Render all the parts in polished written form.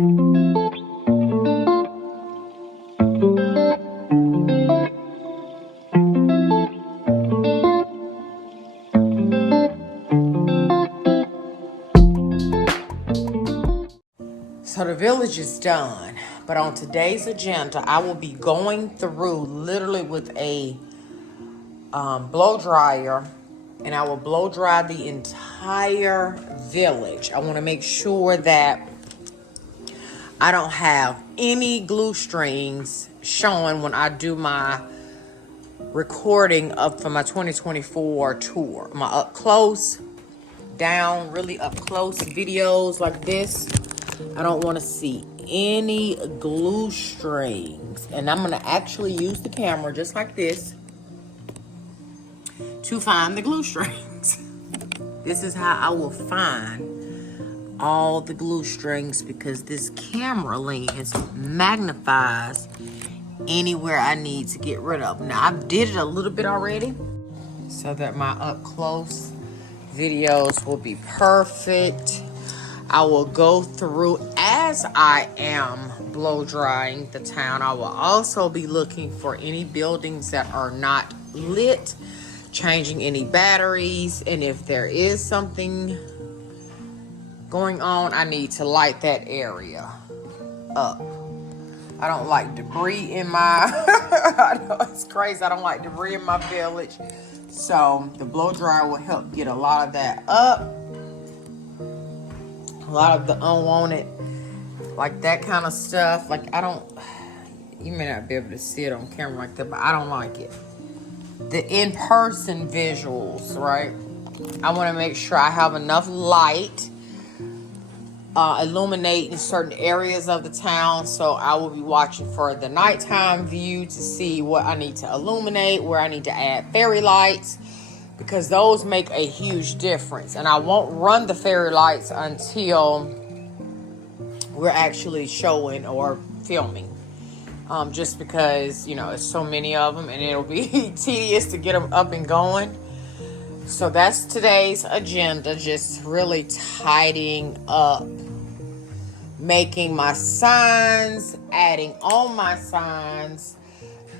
So the village is done, but on today's agenda, I will be going through literally with a blow dryer, and I will blow dry the entire village. I want to make sure that I don't have any glue strings showing when I do my recording for my 2024 tour. My up close, down, really up close videos like this. I don't want to see any glue strings. And I'm going to actually use the camera just like this to find the glue strings. This is how I will find all the glue strings, because this camera lens magnifies anywhere I need to get rid of. Now, I did it a little bit already so that my up close videos will be perfect. I will go through as I am blow drying the town. I will also be looking for any buildings that are not lit, changing any batteries, and if there is something going on, I need to light that area up. I don't like debris in my, I know it's crazy, I don't like debris in my village. So the blow dryer will help get a lot of that up. A lot of the unwanted, like that kind of stuff. Like you may not be able to see it on camera like that, but I don't like it. The in-person visuals, right? I want to make sure I have enough light illuminating certain areas of the town. So I will be watching for the nighttime view to see what I need to illuminate, where I need to add fairy lights, because those make a huge difference. And I won't run the fairy lights until we're actually showing or filming. Just because, it's so many of them and it'll be tedious to get them up and going. So that's today's agenda, just really tidying up, making my signs, adding on my signs,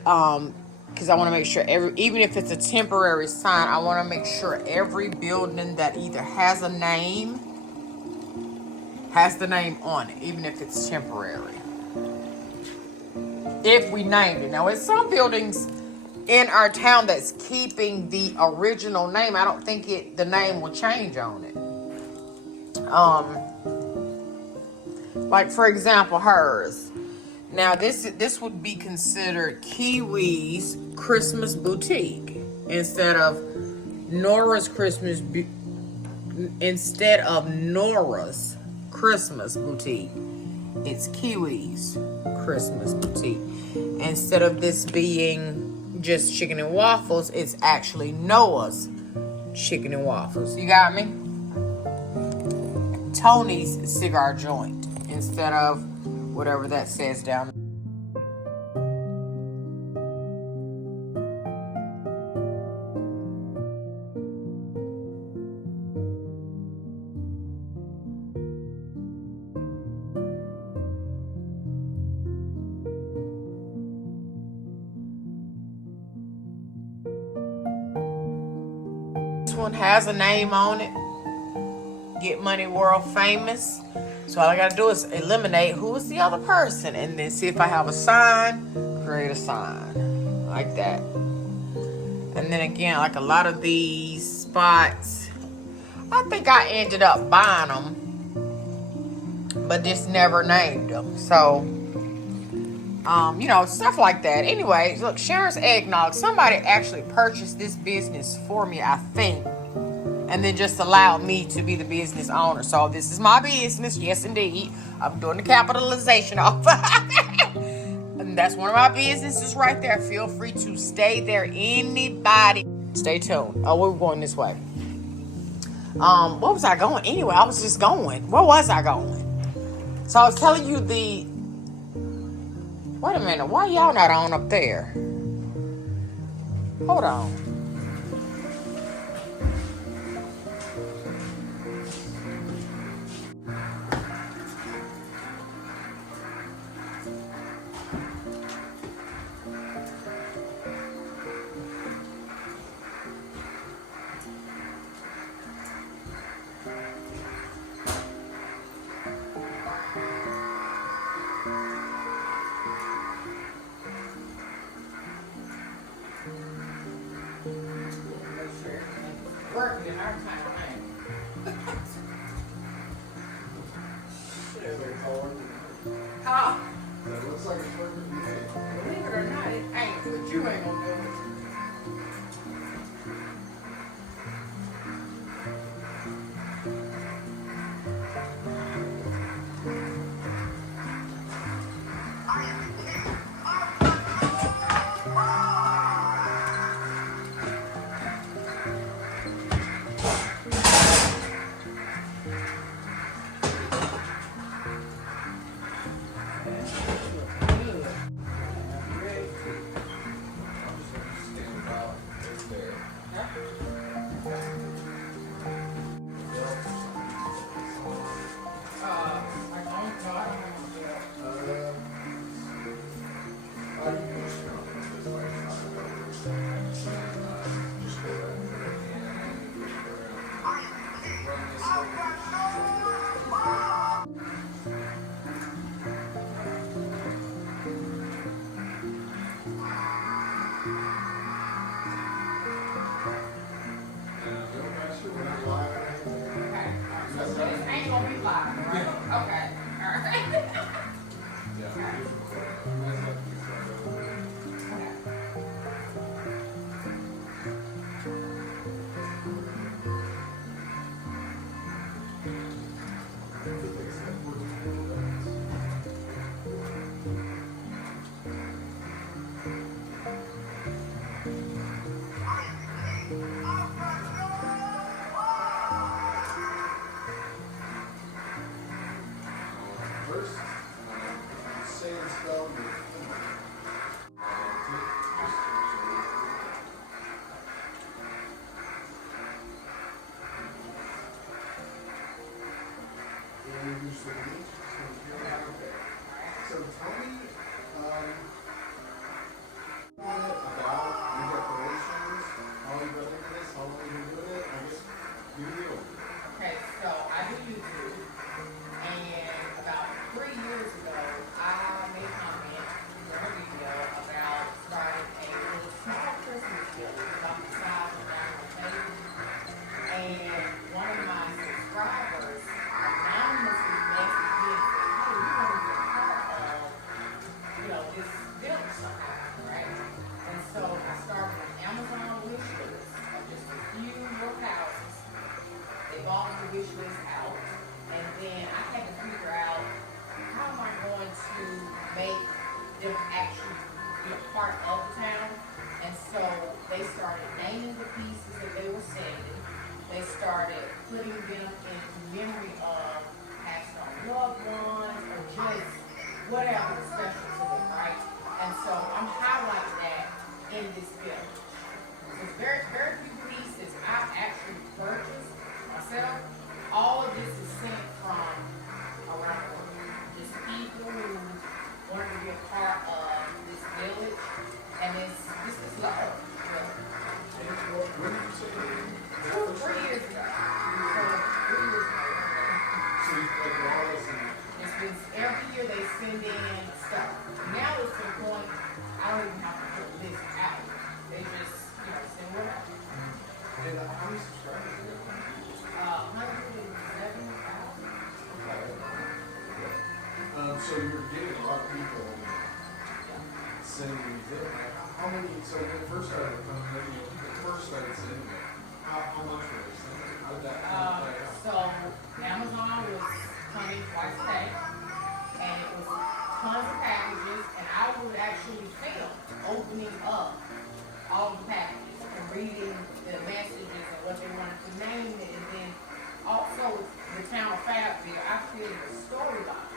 because I want to make sure even if it's a temporary sign, I want to make sure every building that either has a name has the name on it, even if it's temporary. If we named it. Now, it's some buildings in our town that's keeping the original name. I don't think the name will change on it. Like, for example, hers. Now, this would be considered Kiwi's Christmas Boutique instead of Nora's Christmas Boutique. It's Kiwi's Christmas Boutique. Instead of this being just chicken and waffles, it's actually Noah's Chicken and Waffles. You got me? Tony's Cigar Joint instead of whatever that says down there. This one has a name on it. Get Money World Famous. So all I gotta do is eliminate who is the other person, and then see if I have a sign, create a sign like that. And then again, like a lot of these spots, I think I ended up buying them, but just never named them. So, stuff like that. Anyway, look, Sharon's Eggnog. Somebody actually purchased this business for me, I think, and then just allowed me to be the business owner. So this is my business. Yes, indeed. I'm doing the capitalization off. And that's one of my businesses right there. Feel free to stay there. Anybody. Stay tuned. Oh, we're going this way. What was I going? Anyway, I was just going. Where was I going? So I was telling you wait a minute. Why y'all not on up there? Hold on. Oh, That looks like it's working for me. believe it or not, it ain't, but you ain't gonna do it. So tell me about your decorations, how you got into this, how long you been doing it, I guess, give me over. Okay, so I do YouTube, and about 3 years ago, I made a comment in a video about starting a little small Christmas village about the size of my table. And one of my subscribers anonymously messaged me and said, hey, you want to be a part of, this village somehow, right? And so I started an Amazon wish list of just a few little houses. They bought the wish list out, and then I had to figure out how am I going to make them actually be a part of the town. And so they started naming the pieces that they were sending. They started putting them into memory of passed on loved ones or just whatever is special to them, right? And so I'm highlighting that in this village. There's very, very few pieces I've actually purchased myself. All of this is sent from around the world. Just people who wanted to be a part of this village, and this is love. When did you say that? 3 years ago. So 3 years ago. So you like all this and It's been every year they send in stuff. Now it's to the point I don't even have to put a list out. They just, send whatever. and how many subscribers do you have? 107,000. So you're getting a lot of people sending these in. Like, how many? So when it first started coming, when you first started sending it, how much were they sending? How did that play out? So Amazon was coming twice a day, and it was tons of packages, and I would actually film opening up all the packages and reading the messages and what they wanted to name it, and then also the town of Fabville, I created a storyline.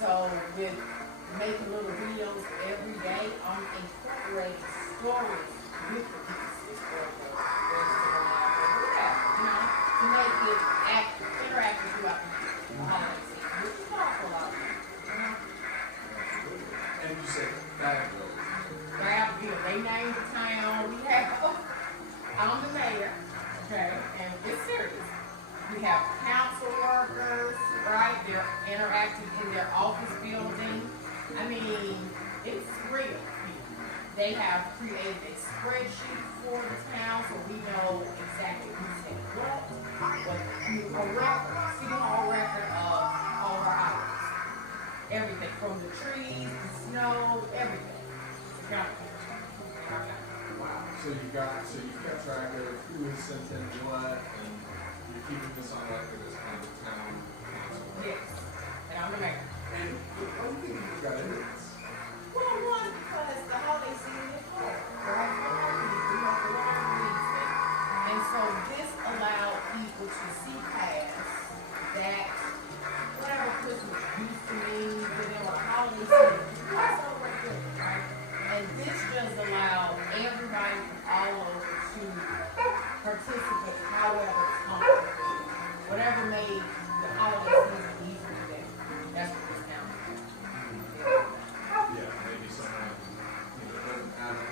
So with making little videos every day, I'm incorporating stories with the pieces or the whatever, to make it interactive throughout the holiday season, which is also a lot of fun, And you said Fabville. Fabville, they named the town. We have, I'm the mayor, okay, and it's serious. We have council workers, right? They're interacting in their office building. I mean, it's real. They have created a spreadsheet for the town so we know exactly who said what, a record, city hall record of all of our items. everything from the trees, the snow, everything. It's a county fair. Wow. So you've kept track of who has sent in what, and you're keeping this on record as kind of the town council. Yes. And I'm the mayor. And why do you think you got into this? Well, one, because the holiday season is over. Right? We have to learn reason. And so this allowed people to see past that whatever Christmas used to mean to them or the holiday season. We all celebrate Christmas, right? And this just allowed everybody from all over to participate however comfortable. Whatever made the holiday season easier for them. That's what this county is. Yeah, maybe someone doesn't have a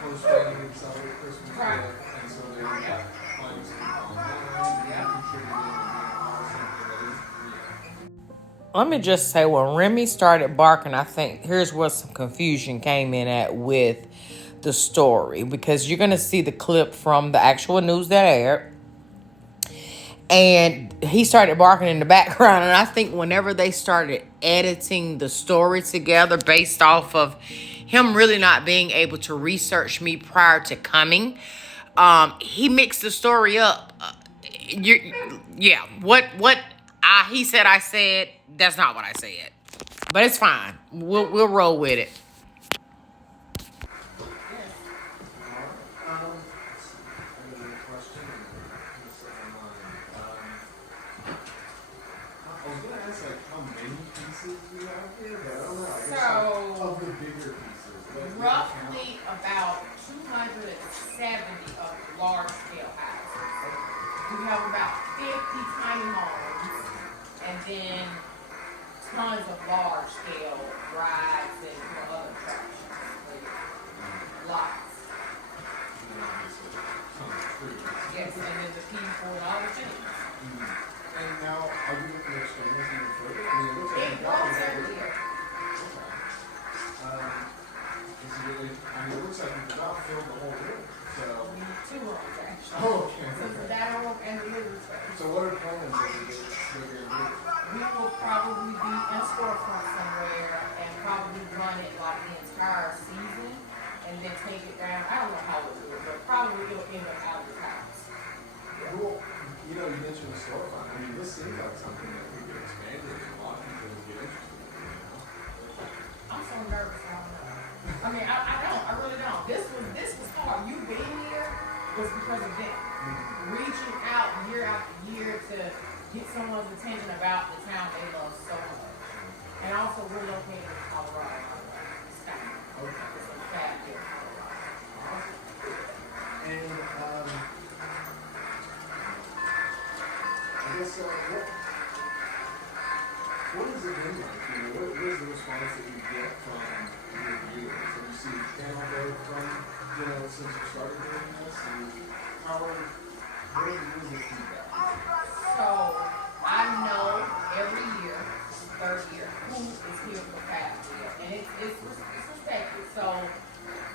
close family to celebrate Christmas Right. with, and so they're finding something online, and contributing, and something that is real. Let me just say, when Remy started barking, I think here's where some confusion came in at with the story, because you're going to see the clip from the actual news that aired. And he started barking in the background. And I think whenever they started editing the story together based off of him really not being able to research me prior to coming, he mixed the story up. What he said, I said, that's not what I said. But it's fine. We'll roll with it. Roughly about 270 of large-scale houses. We have about 50 tiny homes, and then tons of large-scale rides and other attractions. Lots. Yes, and then the people and all the things. And now, are you looking to expand this even further? I mean, it looks like It goes every year. it looks like you've about filled the whole room. So. We need 2 rooms, actually. Oh, okay. So the dining room and the living space. So what are plans that you're going to do? We will probably be in storefront somewhere and probably run it like the entire season and then take it down. I don't know how we'll do it, but probably it'll end up out of the house. Well, you mentioned the storefront. I mean, this seems like something that we could expand it and a lot of people would get interested in, I'm so nervous. I don't know. I mean, I don't. I really don't. This was hard. You being here was because of them. Reaching out year after year to get someone's attention about the town they love so much. And also, we're located in Colorado. It's in Fabville, Colorado. And I guess what has it been like? What is the response that you get from your viewers? Have you seen the channel go from since you started doing this? And what is the feedback? So I know every year, third year, who is here for Fabville, and it's respected. So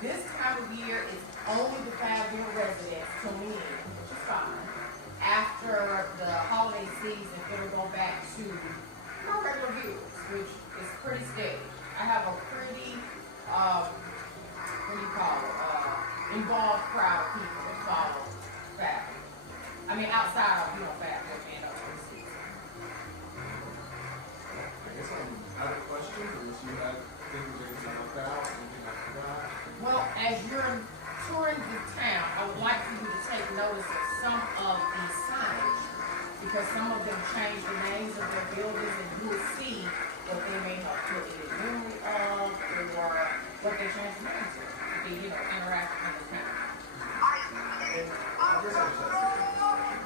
this time of year, it's only the Fabville residents coming in, which is fine. After the holiday season, it'll go back to our regular viewers, which is pretty steady. I have a pretty, involved crowd of people that follow Fabville. I mean, outside of, Fabville and up to the season. I guess I'm out of questions, unless you had things that you left out, anything I forgot. Well, as you're touring the town, I would like for you to take notice of some of the signage, because some of them change the names of their buildings, and you will see what they may have put in memory of, or what they changed the names to be, interactive in the town. And I guess I just have to say,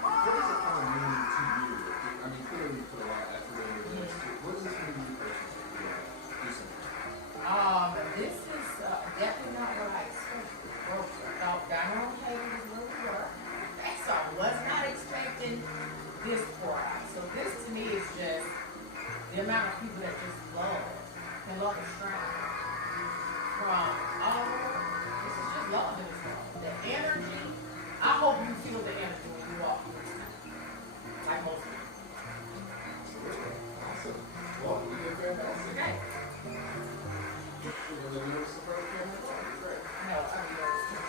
what does it kind of mean to you? I mean, clearly you put a lot of effort into this. What does this mean to you personally? This is definitely not what I expected. Well, I thought dining room table was where we were. That's all. Was not expecting this for us. So this to me is just the amount of people that just love the strand. From all over, this is just love in this room. The energy, I hope you feel the energy when you walk through this town. Like most people. Awesome. Well, you did fantastic. Okay.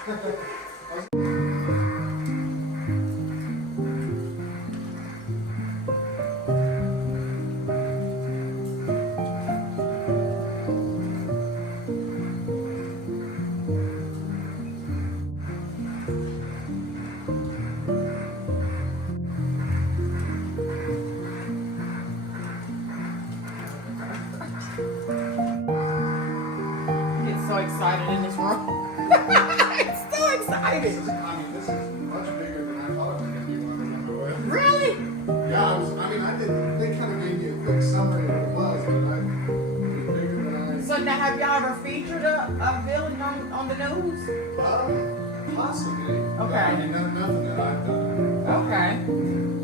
So excited in this room. It's so excited. This is much bigger than I thought it was going to be when I remember it. Really? Yeah, they kind of gave me a quick summary of what it was, but it was bigger than I. So now, have y'all ever featured a village on the news? Possibly. Okay. I mean, nothing that I've done. Okay.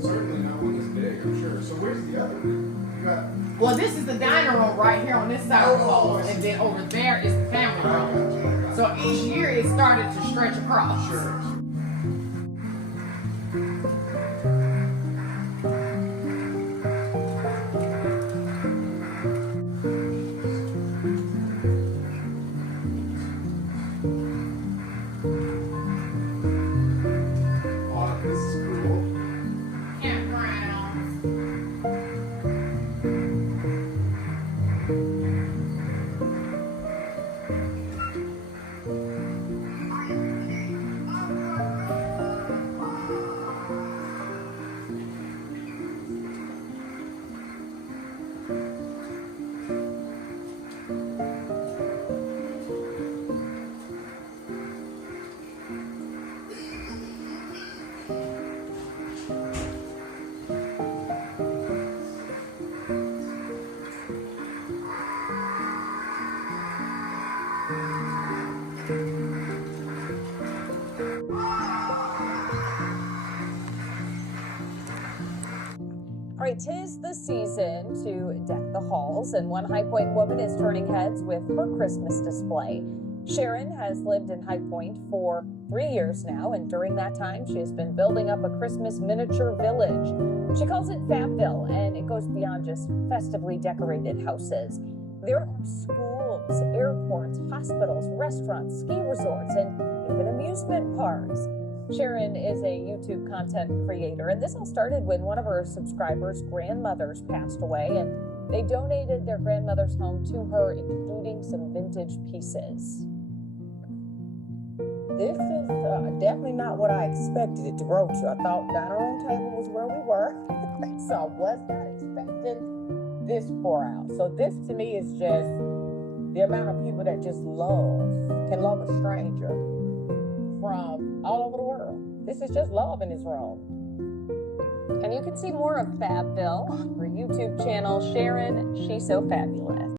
Certainly not one as big, I'm sure. So where's the other one? You got. Well, this is the dining room right here on this side of the wall, and then over there is the family room. So each year it started to stretch across. Sure. Wow, this is cool. Campgrounds. All right, 'tis the season to deck the halls, and one High Point woman is turning heads with her Christmas display. Sharon has lived in High Point for 3 years now, and during that time, she has been building up a Christmas miniature village. She calls it Fabville, and it goes beyond just festively decorated houses. There are schools, airports, hospitals, restaurants, ski resorts, and even amusement parks. Sharon is a YouTube content creator, and this all started when one of her subscribers' grandmothers passed away, and they donated their grandmother's home to her, including some vintage pieces. This is definitely not what I expected it to grow to. I thought dining room table was where we were, so I was not expecting this far out. So this to me is just the amount of people that just can love a stranger from all over the world. This is just love in this room. And you can see more of Fabville on her YouTube channel, Sharon, She's So Fabulous.